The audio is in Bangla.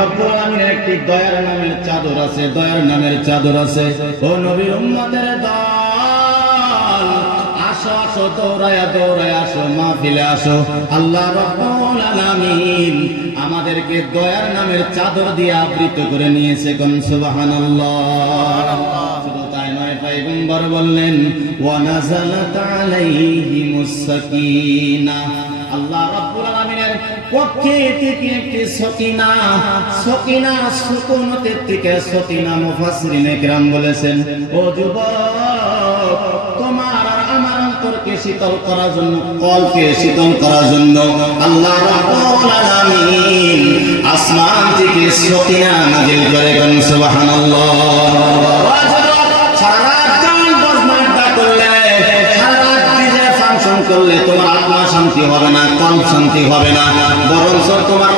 রব্বুল আলামিনের একটি দয়ার নামের চাদর আছে, দয়ার নামের চাদর আছে। ও নবীর উম্মতের দল, আসো আসো, দৌড়ায়া দৌড়ায়া আসো, মাহফিলে আসো। আল্লাহ রব্বুল আলামিন আমাদেরকে দয়ার নামের চাদর দিয়ে আবৃত করে নিয়েছে। কোন সুবহানাল্লাহ। শুধু তাই নয়, পয়গম্বর বললেন ওয়া নাযালাত আলাইহিমুস সাকিনাহ, আল্লাহ রাব্বুল আলামিনের পক্ষে থেকে একটি সকিনা, সকিনা সুকুনতের থেকে সকিনা। মুফাসসিরিনে কেরাম বলেছেন, ও যুবক, তোমার আর আমার অন্তরকে শীতল করার জন্য, কলকে শীতল করার জন্য আল্লাহ রাব্বুল আলামিন আসমান থেকে সকিনা নাযিল করে। কোন সুবহানাল্লাহ। সারা রাত বজমাটা করলে, সারা রাত ডিজে ফাংশন করলে তোমার আত্মা শান্তি হবে না, কল্প শান্তি হবে না, বরং তোমার